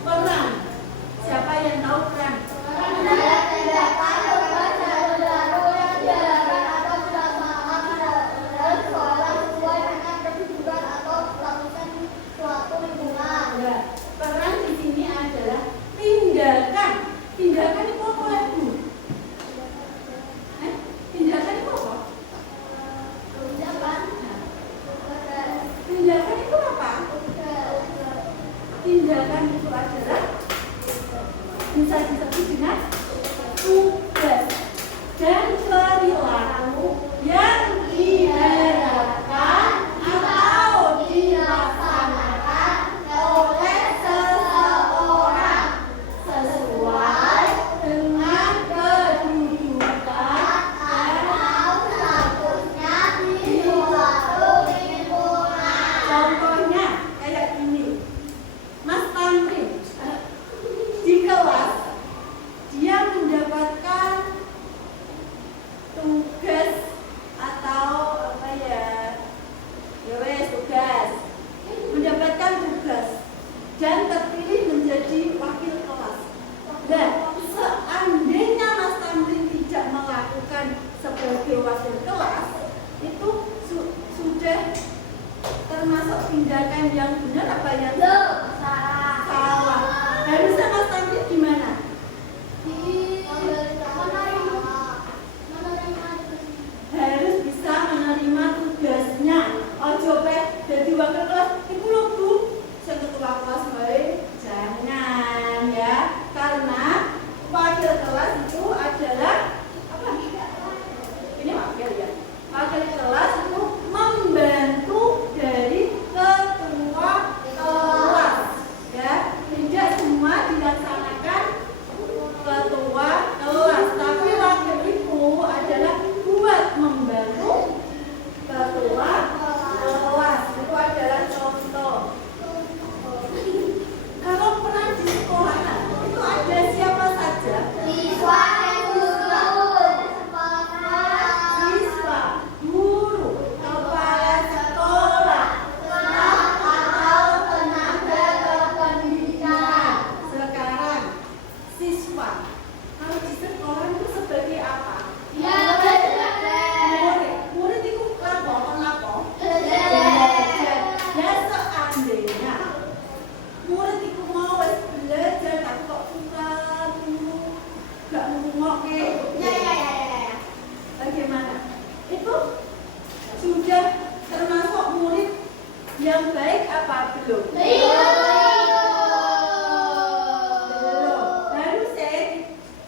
Peran. Siapa yang tahu peran? Peran di sini adalah tindakan. Tindakan itu apa, Bu? Tindakan itu apa? Tindakan itu apa? Tindakan itu adalah bisa disebut dengan tugas dan perilaku yang diharapkan atau dilaksanakan oleh seseorang sesuai dengan kedudukan atau statusnya di suatu lingkungan. Contohnya kayak gini, Mas Tamrin di kelas dia mendapatkan tugas atau apa ya, tugas, mendapatkan tugas dan terpilih menjadi wakil kelas. Dan seandainya Mas Tamrin tidak melakukan sebagai wakil kelas, itu sudah termasuk tindakan yang benar apa yang salah? Harusnya Mas Tamrin gimana? Harus bisa menerima tugasnya. Ojo pe jadi wakil kelas itu loh Bu, saya ketua kelas baik, jangan ya, karena wakil kelas itu adalah apa? Ini wakil ya. Wakil kelas itu membantu dari ketua kelas ya, tidak semua dilaksanakan ketua kelas, tapi wakil itu adalah buat membantu ketua kelas. Itu adalah contoh. Kalau peran di sekolah itu ada siapa saja? Siswa, guru, kepala sekolah, staf atau tenaga kependidikan. Sekarang siswa, kalau di sekolah itu sebagai apa? Murid itu lapor. Ya seandainya murid itu mau belajar tapi kok kurang dulu, gak ngomong bagaimana? Itu sudah termasuk murid yang baik apa belum? Belum. Harus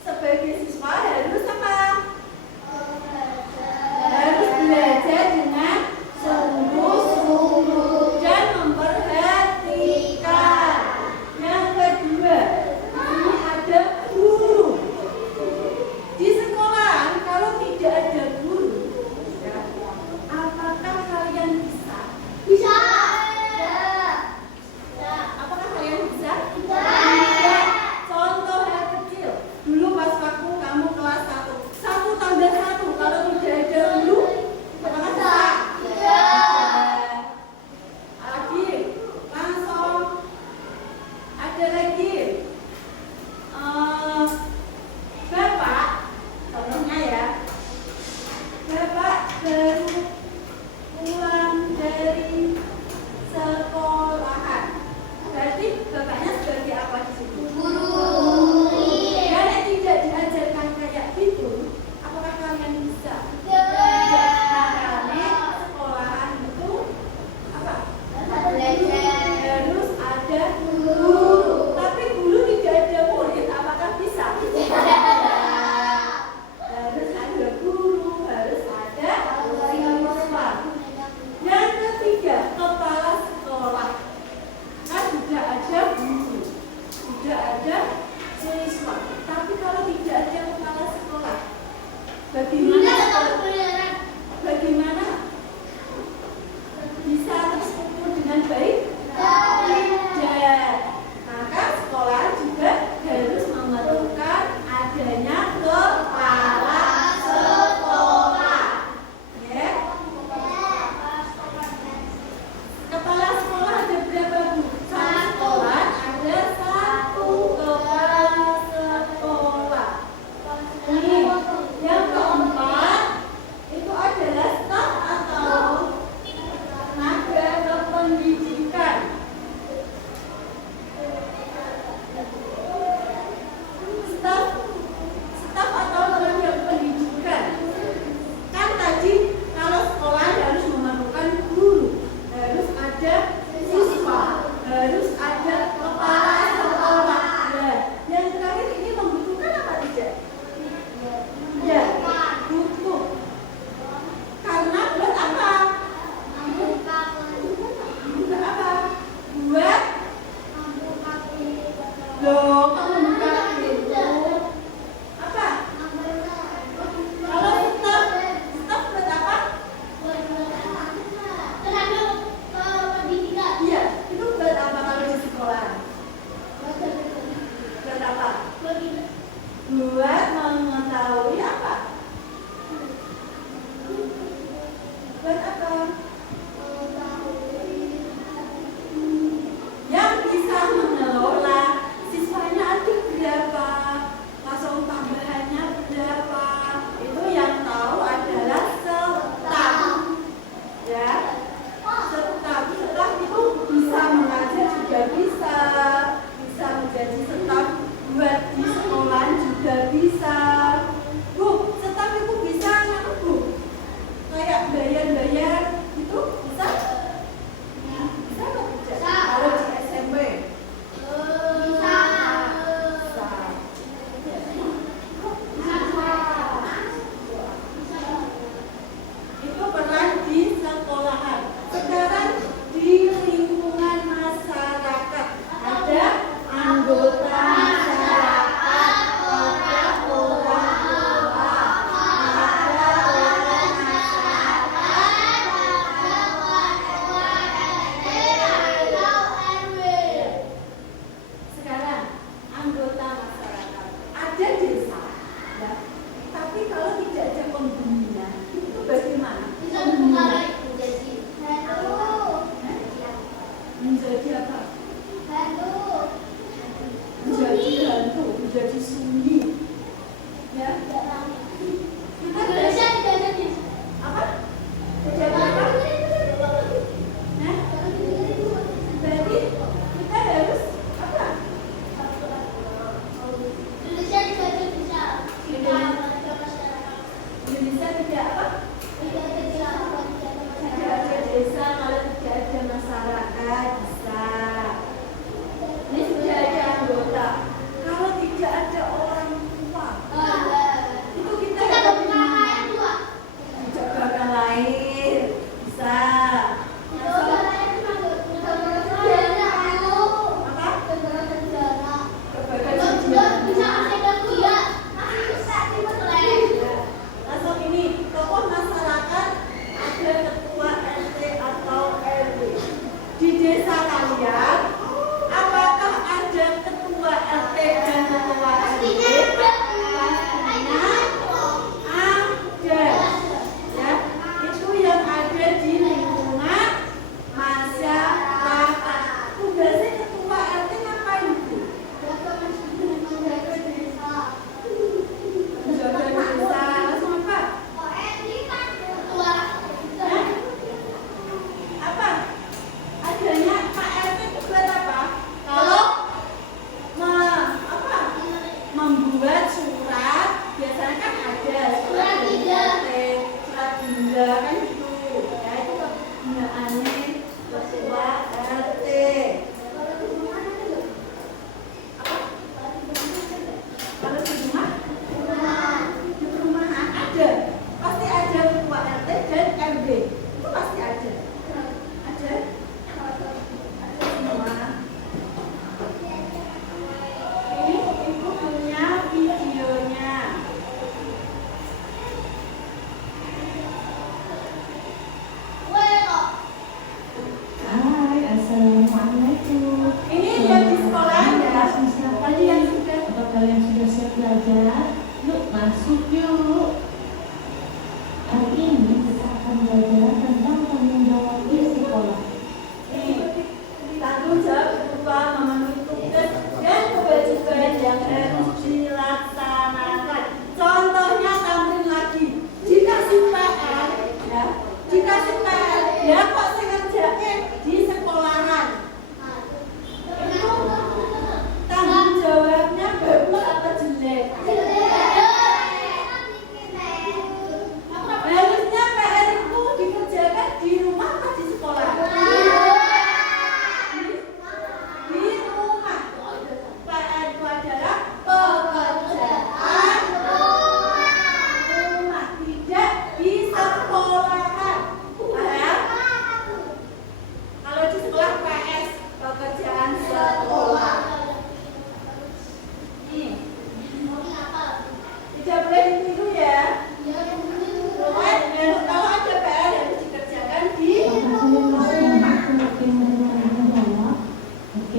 sebagai siswa harus apa? Harus belajar dengan sungguh-sungguh dan memperhatikan. Yang kedua, ini ada guru. Di sekolah kalau tidak ada guru, ya, apakah kalian bisa? Apakah kalian bisa? Tidak. Contoh yang kecil. Dulu pas waktu kamu kelas 1, 1 tambah 1, kalau tidak ada guru, apakah bisa? Lagi, langsung ada lagi. Bapak, contohnya ya, Bapak baru pulang dari sekolahan. Berarti bapaknya sebagai apa di situ? Guru. Kalau tidak diajarkan kayak gitu, apakah kalian bisa? Makanya sekolahan itu apa? Harus ada guru. Tapi guru tidak ada murid, apakah bisa? Harus ada guru, harus ada siswa. Yang ketiga, kepala sekolah. Kan sudah ada guru, sudah ada siswa. Tapi kalau tidak ada kepala sekolah, bagaimana? Bisa terstruktur dengan baik? Tidak. Maka sekolah juga harus memerlukan adanya kepala sekolah. Ya. Kepala sekolah ada berapa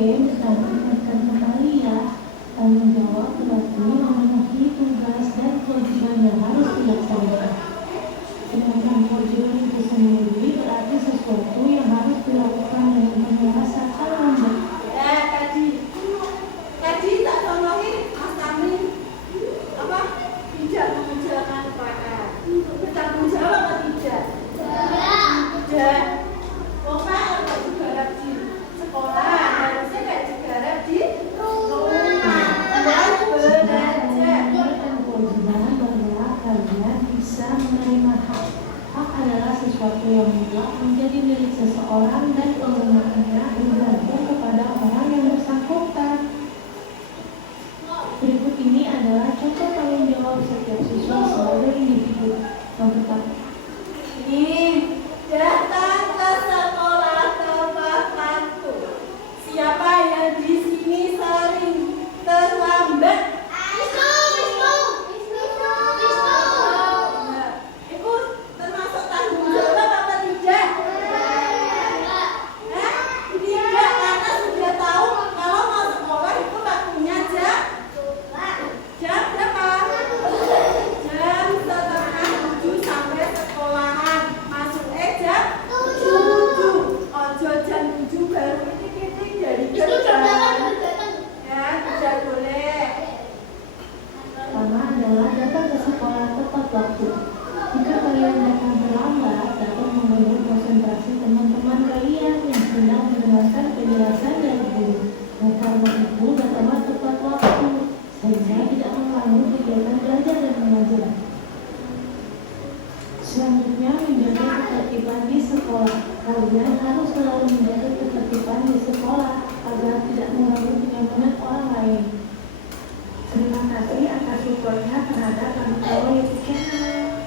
dan ingatkan kembali ya, tanggung jawab berarti memenuhi tugas dan kewajiban yang harus dilaksanakan. Sedangkan kewajiban itu sendiri berarti sesuatu yang harus dilakukan dengan merasa tanggung jawab. Tadi tak contohin Mas Tamrin apa tidak mengerjakan PR. Bertanggung jawab atau tidak? Tidak. Pokoknya kalau digarap di sekolah harusnya kayak digarap di rumah. Belajar dan kewajiban bahwa kalian bisa menerima hak. Hak adalah sesuatu yang mutlak menjadi milik seseorang dan penggunaannya bergantung kepada orang yang bersangkutan. Berikut ini adalah contoh tanggung jawab setiap siswa sebagai individu. Yang pertama, Ini datang ke sekolah tepat waktu. Siapa yang di sini sering terlambat? Nah, itu termasuk tanggung jawab apa tidak? Tidak, karena sudah tahu kalau mau sekolah itu waktunya jam berapa? Jam 6:30 sampai sekolahan. Masuk jam 7. Ojo jam 7 baru titik-titik dari gerbang. Ya, tidak boleh. pertama adalah datang ke sekolah tepat waktu. Jika kalian datang terlambat, dapat mengganggu konsentrasi teman-teman kalian yang sedang mendengarkan penjelasan dari guru. Dan karena itu, datanglah tepat waktu, sehingga tidak mengganggu kegiatan belajar dan mengajar. Selanjutnya, menjaga ketertiban di sekolah. Kalian harus selalu menjaga ketertiban di sekolah agar tidak mengganggu kenyamanan orang lain. Terima kasih atas supportnya terhadap Antola YouTube channel.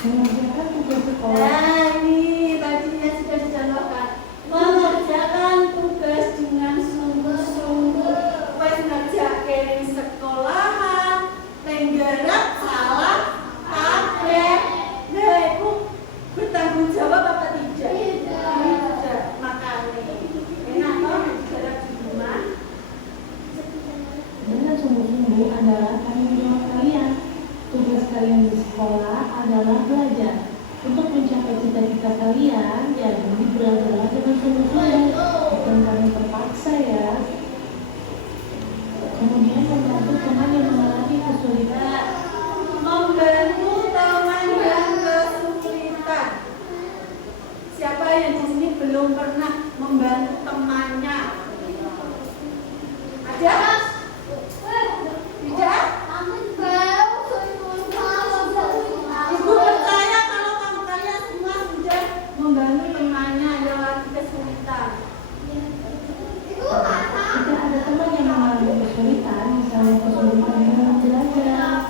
Mengerjakan tugas sekolah. Nah, ini tadinya sudah dicontohkan. Mengerjakan tugas dengan sungguh-sungguh. Wes ngerjake ning sekolahan, tenggarap salah, kabeh. Nah, itu bertanggung jawab apa tidak? Tidak. Makanya enak toh digarap di rumah. Dengan sungguh-sungguh adalah tanggung jawab kalian. Tugas kalian di sekolah adalah belajar. Untuk mencapai cita-cita kalian, jadi belajarlah dengan sungguh-sungguh, bukan karena terpaksa ya. Kemudian membantu teman yang mengalami kesulitan. Membantu teman yang kesulitan. Siapa yang di sini belum pernah membantu temannya? Ada? Tidak? Ibu percaya kalau kamu kalian semua sudah membantu temannya yang lagi kesulitan. Jika ada teman yang mengalami kesulitan, misalnya kesulitan dalam belajar,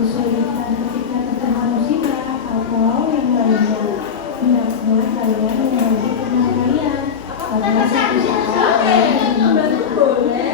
kesulitan ketika terkena musibah, atau yang lainnya, hendaknya kalian membagi teman kalian. Karena satu saat kalian membantu boleh.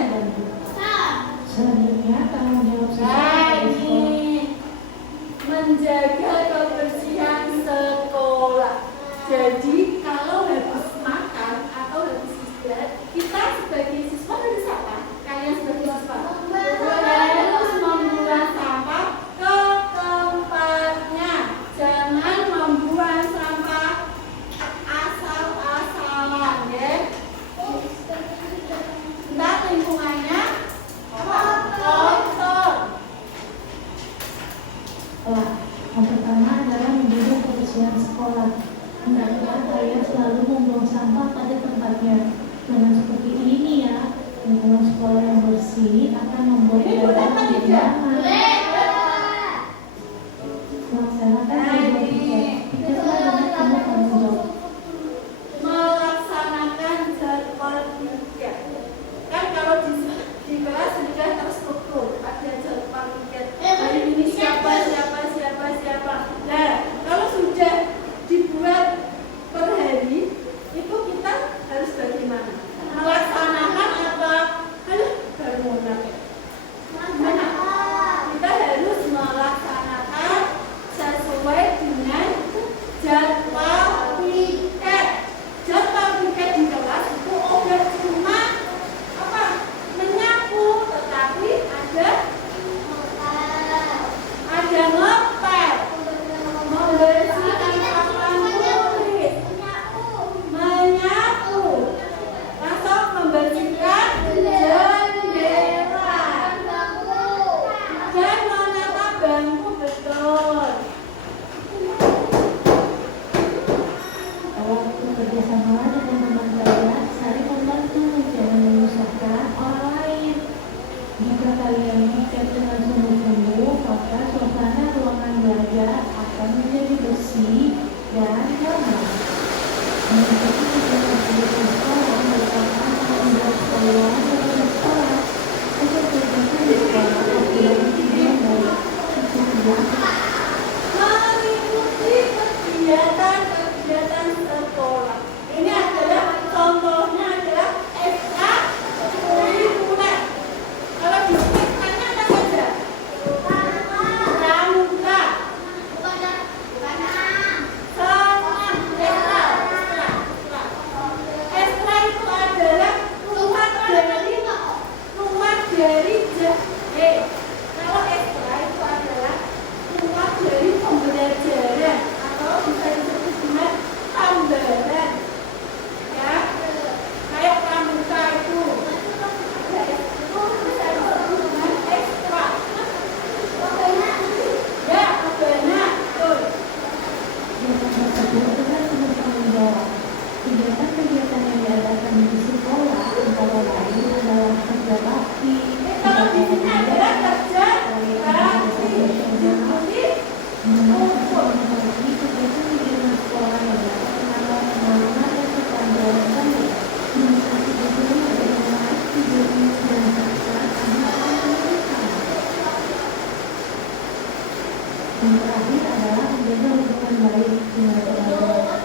Gimana teman-teman?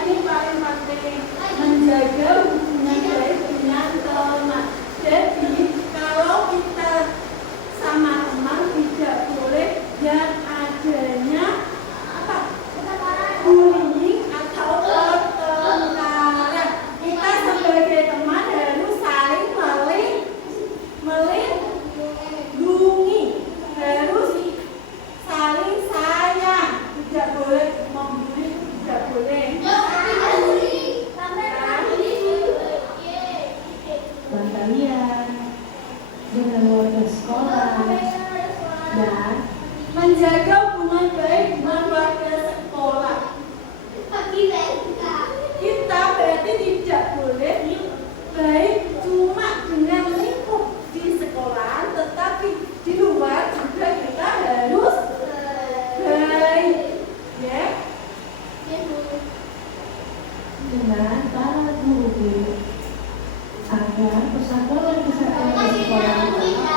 Ini paling penting, menjaga hubungan baik dengan teman. Jadi kalau kita sama teman tidak boleh yang adanya apa? Bullying atau pertengkaran. Kita sebagai teman harus saling melindungi, harus saling sayang, tidak boleh membuli, tidak boleh. Dan kalian dengan warga sekolah dan Menjaga hubungan baik dengan warga sekolah. Kita berarti tidak boleh baik cuma dengan lingkup di sekolah, tetapi di luar juga kita harus baik, ya. dengan para guru agar persatuan dan kesatuan di sekolah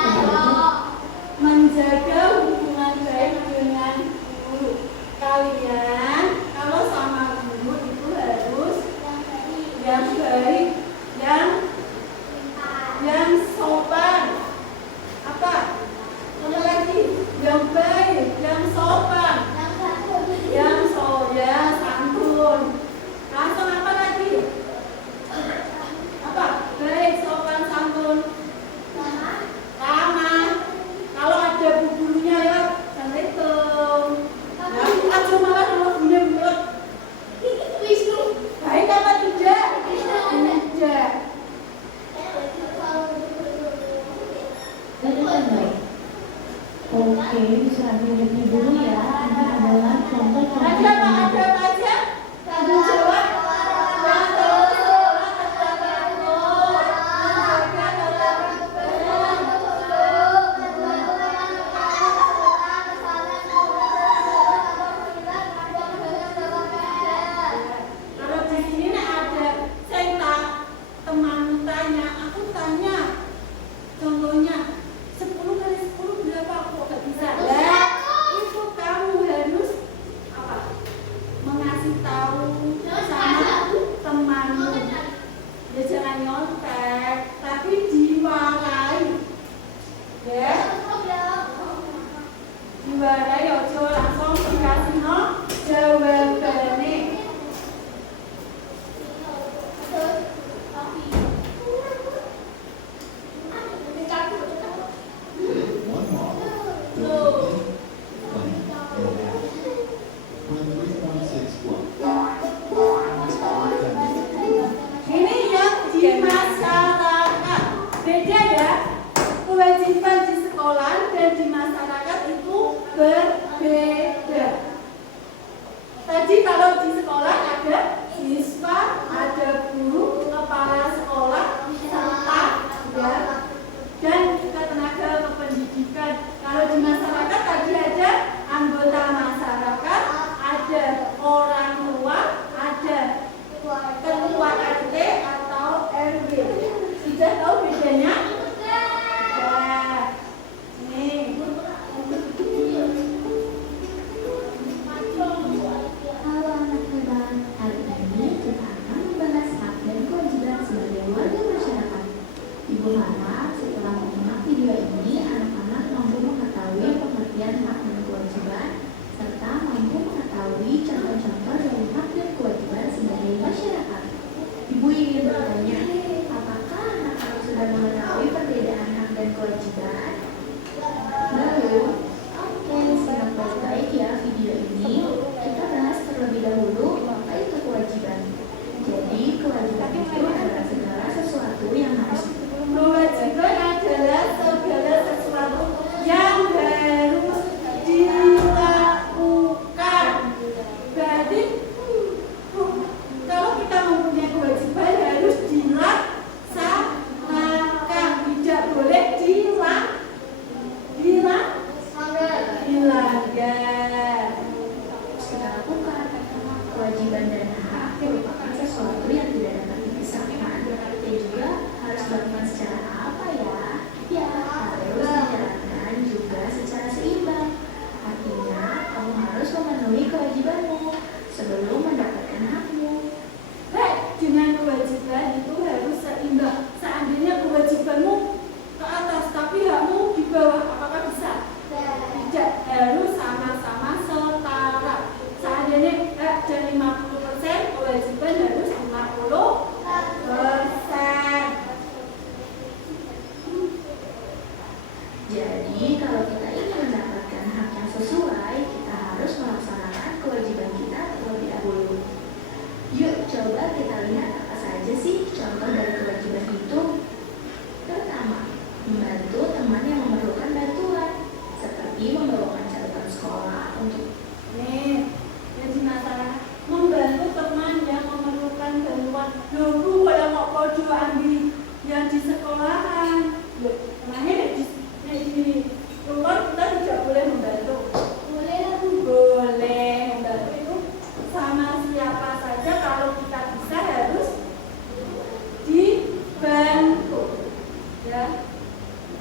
Ya.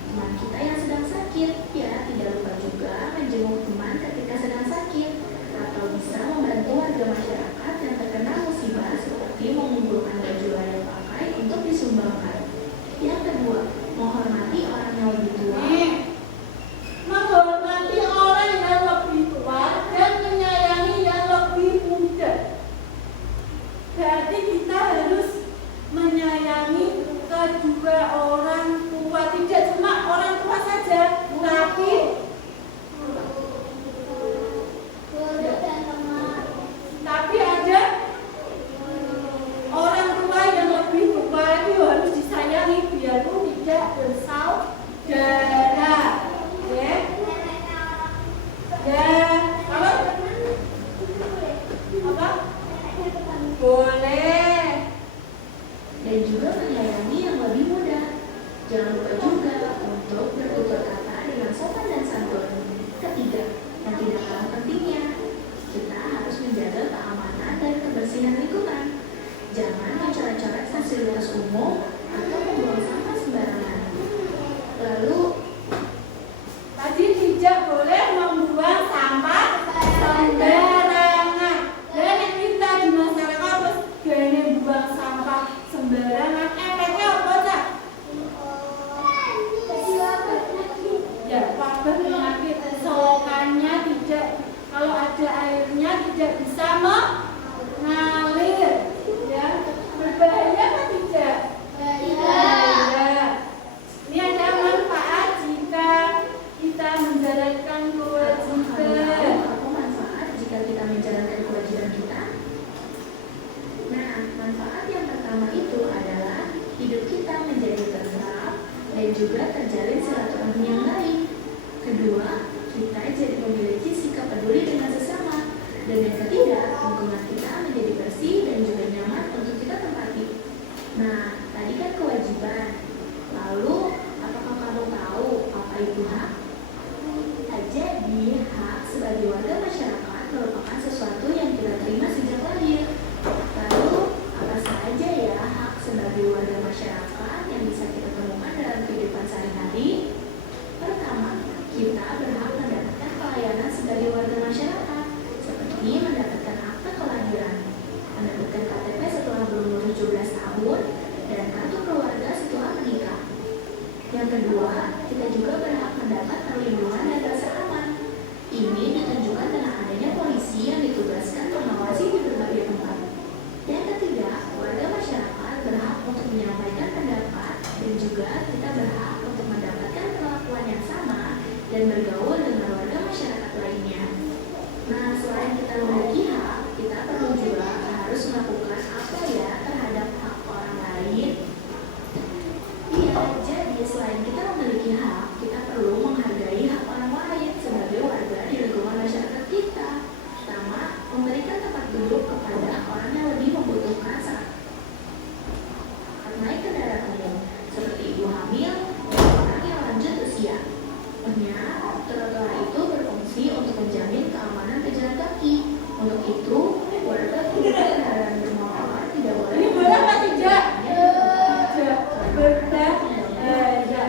Teman kita yang sedang sakit, ya tidak lupa juga menjenguk teman ketika sedang sakit, atau bisa membantu warga masyarakat yang terkena musibah seperti mengumpulkan baju layak pakai untuk disumbangkan. Yang kedua, menghormati orang yang lebih tua. Menghormati orang yang lebih tua dan menyayangi yang lebih muda. Berarti kita harus menyayangi kedua orang tua, tidak cuma orang tua saja, tapi ada orang tua yang lebih tua itu harus disayangi biarpun tidak bersaudara. Ya. Ya, kalau apa? Boleh. Dan juga menyayangi yang lebih muda. Jangan lupa juga untuk bertutur kata dengan sopan dan santun. Ketiga, yang tidak kalah pentingnya, kita harus menjaga keamanan dan kebersihan lingkungan. Jangan mencoret-coret fasilitas umum atau membuang sampah sembarangan. Lalu, Tadi tidak boleh membuang sampah sembarangan. Dan kita di masyarakat harus gak buang sampah sembarangan. Efeknya apa Cak? Ya, wabah penyakit. Selokannya tidak, kalau ada airnya tidak bisa mengalir. Ya, berbahaya apa tidak? Berbahaya. Ini ada manfaat jika kita menjalankan kewajiban. apa manfaat jika kita menjalankan kewajiban kita? Nah, manfaat yang pertama itu adalah hidup kita menjadi terserap dan juga terjalin silaturahmi yang baik. Kedua, kita jadi memiliki sikap peduli dengan sesama. Dan yang ketiga, lingkungan kita menjadi bersih dan juga nyaman untuk kita tempati. Nah, tadi kan kewajiban. Lalu, apakah kamu tahu apa itu hak? Jadi, hak sebagai warga masyarakat merupakan sesuatu yang kita terima sejak lahir. Lalu, apa saja ya hak sebagai warga masyarakat yang bisa kita temukan dalam kehidupan sehari-hari? Pertama, kita berhak mendapatkan pelayanan sebagai warga masyarakat, seperti mendapatkan akta kelahiran, mendapatkan KTP setelah berumur 17 tahun, dan kartu keluarga setelah menikah. Yang kedua, kita juga berhak mendapat perlindungan dan rasa aman. Ini ditunjukkan dengan adanya polisi yang ditugaskan mengawasi di berbagai tempat. Yang ketiga, warga masyarakat berhak untuk menyampaikan pendapat dan juga kita berhak untuk mendapatkan perlakuan yang sama dan bergaul dengan warga masyarakat lainnya. Nah, selain kita memiliki hak, kita perlu juga harus melakukan apa ya terhadap hak orang lain. Iya, jadi selain kita memiliki hak, kita perlu menghargai hak orang lain sebagai warga di lingkungan masyarakat kita. Pertama, memberikan tempat duduk kepada orang yang lebih membutuhkan saat naik kendaraan umum, seperti ibu hamil dan orang yang lanjut usia. Trotoar itu berfungsi untuk menjamin keamanan pejalan kaki. Untuk itu, warga pengguna kendaraan bermotor tidak boleh Ini boleh apa tidak? tidak Berbahaya.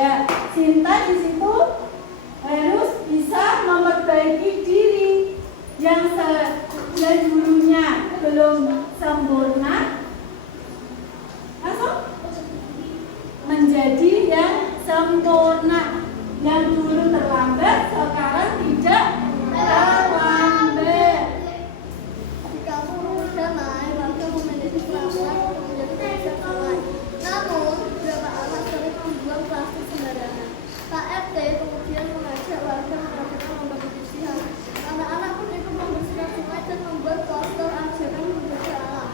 Ya, Sinta di situ harus bisa memperbaiki diri yang dulunya belum sempurna, masuk menjadi yang sempurna. Yang dulu terlambat, sekarang tidak terlambat. Jika guru damai, maka memiliki perasaan untuk menjadi manusia damai. Namun, beberapa anak sering membuang plastik sembarangan. Pak RT kemudian mengajak warga melakukan lomba kebersihan. Anak-anak pun ikut membersihkan sungai dan membuat poster ajakan menjaga alam.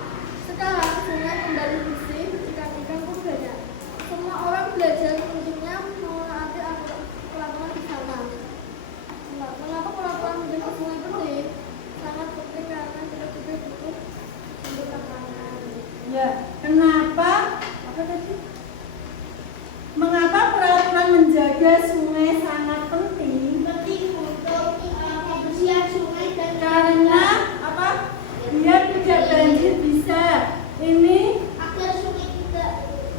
Sekarang sungai kembali bersih, ikan-ikan pun banyak. Semua orang belajar pentingnya menaati aturan bersama. Mengapa peraturan menjaga sungai penting? Sangat penting karena kita juga butuh sumber makanan. Ya, kenapa? Apa tadi? Mengapa peraturan menjaga sungai sangat penting? Penting untuk kebersihan sungai dan Karena apa? Biar tidak banjir bisa. Ini agar sungai tidak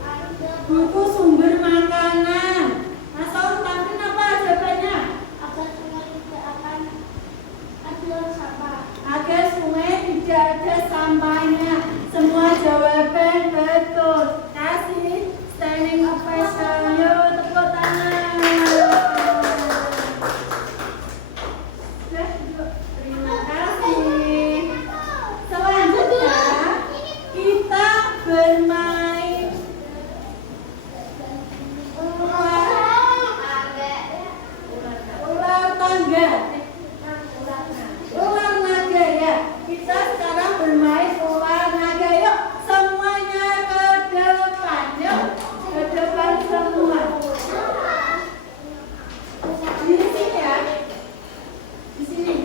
ada butuh sumber makanan. Mas Saul tambahin apa jawabannya? agar sungai tidak akan ada sampah. Agar sungai tidak ada sampahnya. Semua jawaban betul. Kasih standing ovation. Yuk, tepuk tangan. Sudah, yuk. Terima kasih. Selanjutnya kita bermain ular tangga. Ular naga ya. Kita sekarang bermain ular naga. Yuk, semuanya ke depan. Yuk, ke depan semua. Di sini ya. Di sini.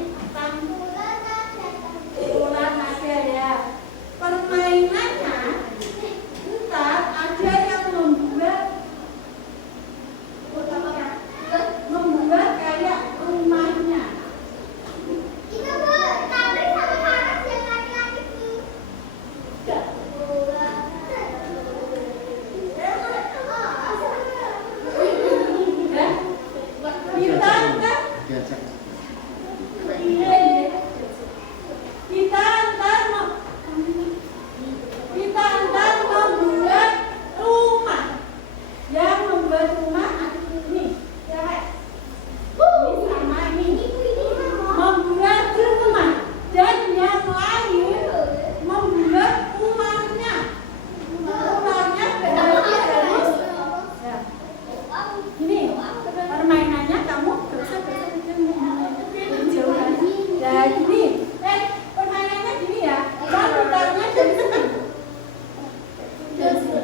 Ular naga ya. Permainannya ntar ada yang membuat kayak rumahnya. Kita bertarik sama panas yang laki-laki tuh. Ya. Kita kan kita ntar membuat rumah. Yang membuat rumah ini cewek. Ini sama ini membuat rumah, dan yang lain membuat rumahnya. Rumahnya berarti harus ya. Ini permainannya kamu bisa jauh lagi. Ya gini, permainannya gini ya. Kamu putarnya dari sini. Dari sini.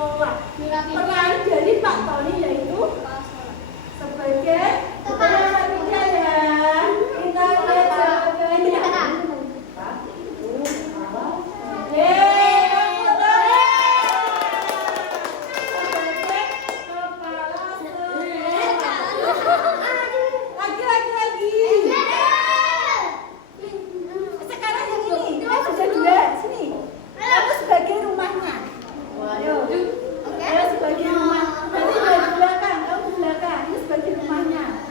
sekolah. Peran dari Pak Tony yaitu sebagai kepala panitia ya. Kita lihat jawabannya. Lagi. Sekarang yang ini, kan sudah dua. Sini. Aku sebagai rumahnya. Ayo sebagai rumah. Nanti di belakang, kamu di belakang. Ini sebagai rumahnya.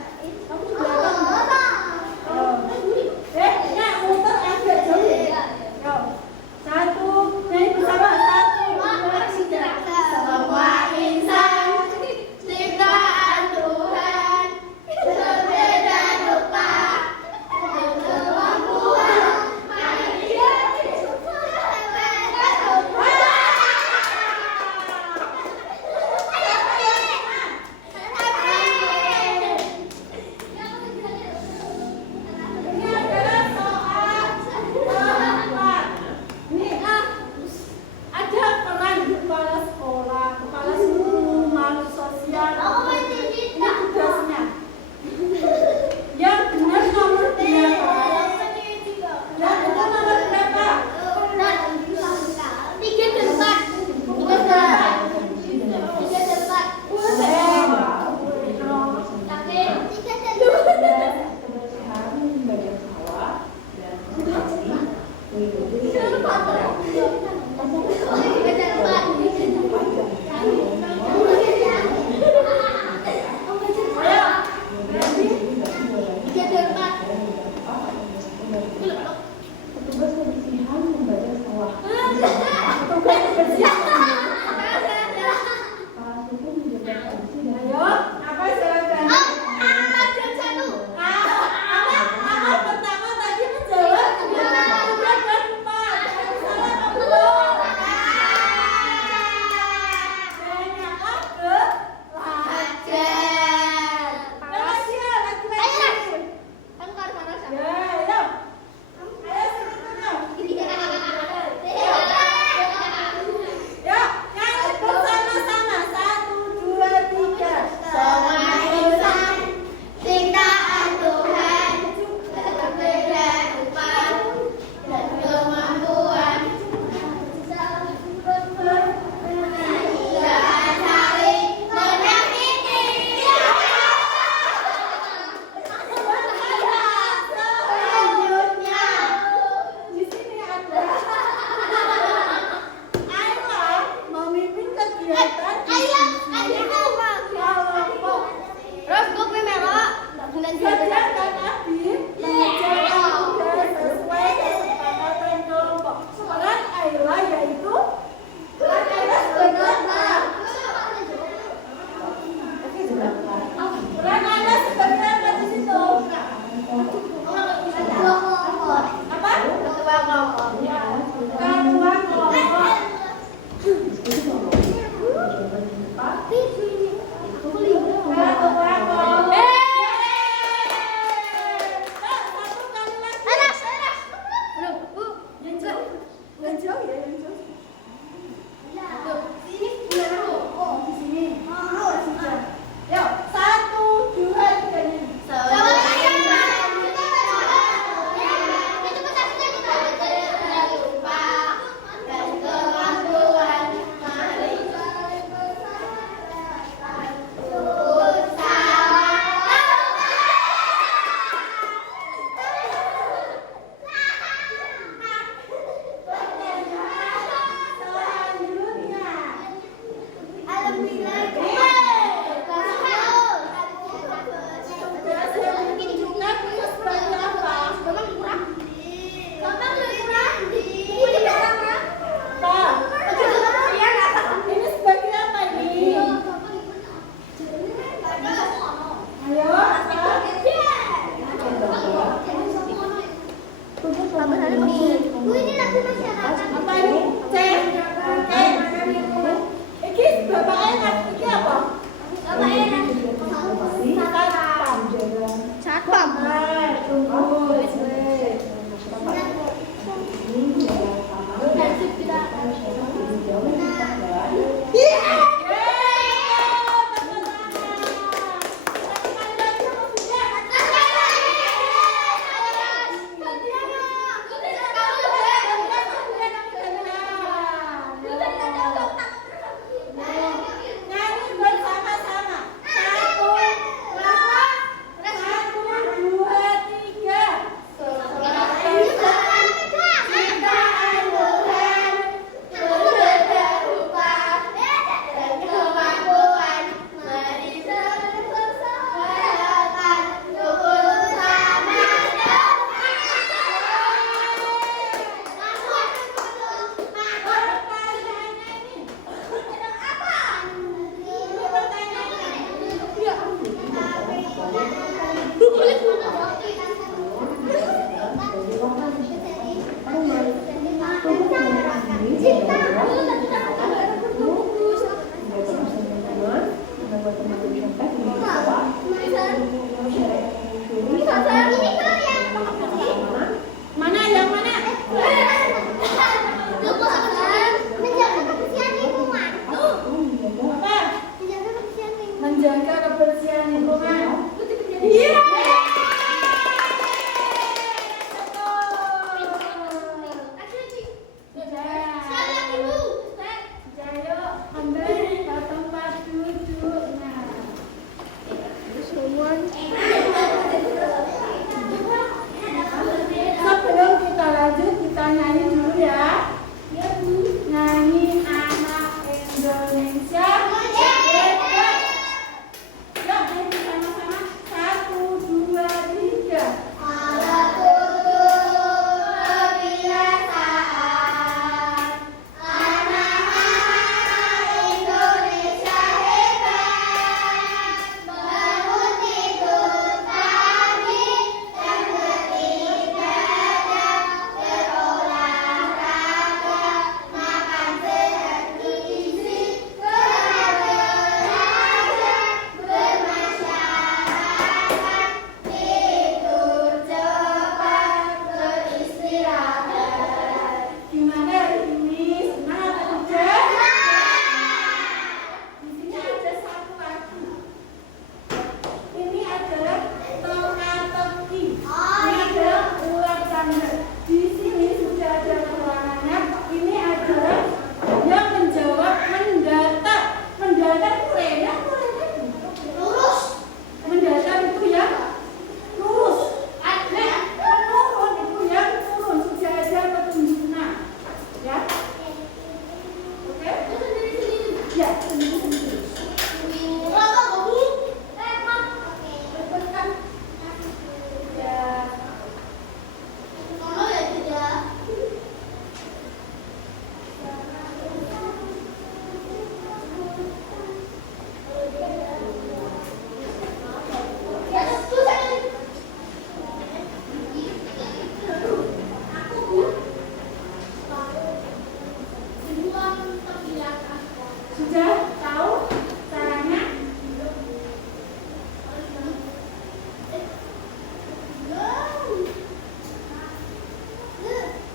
Sudah tahu caranya?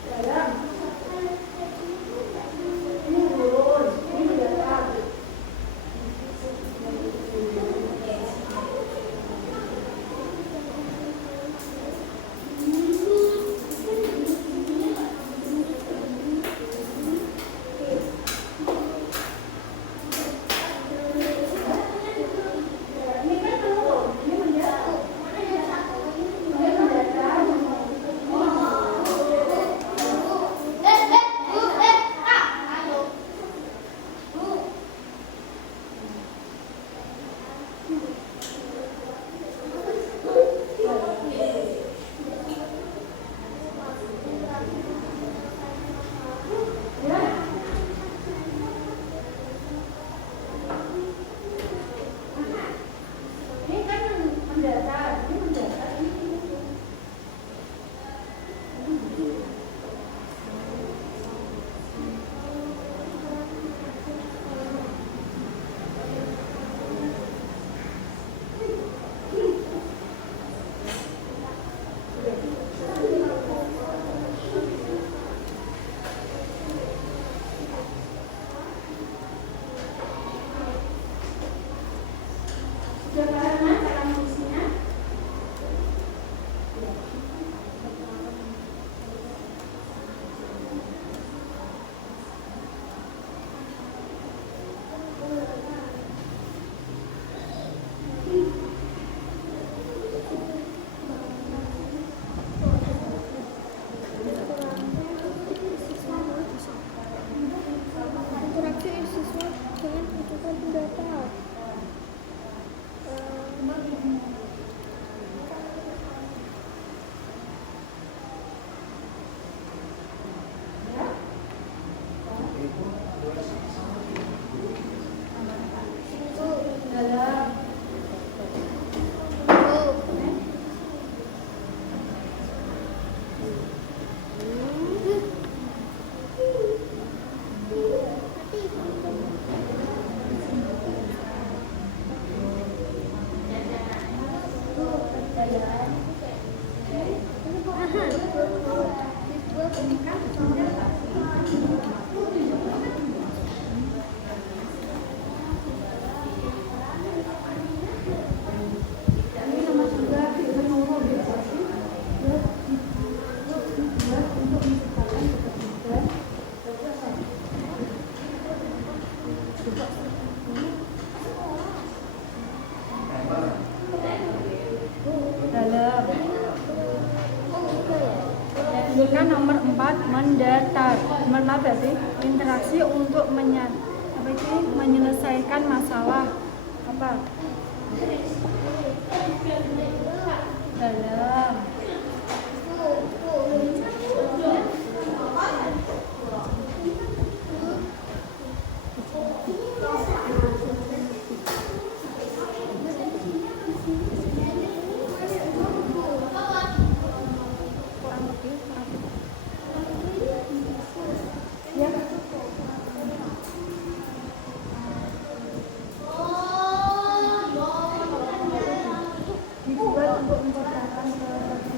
Dalam. Ini lurus, ini mendatar. Ini kan lurus, ini mendatar. Ini mendatar. Ya. Ini kan mendatar, ini mendatar, ini lurus. Sudah paham kan cara mengisinya? Interaksi siswa dengan kehidupan pendapat. Dalam. Ini nomor 3 dengan mobilisasi buat untuk menciptakan ketertiban gagasan. Dalam. Ini kan nomor 4 mendatar. Nomor apa sih? Interaksi untuk menyelesaikan masalah apa? Dalam. Ya. Dibuat untuk menciptakan ketertiban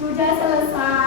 Sudah selesai.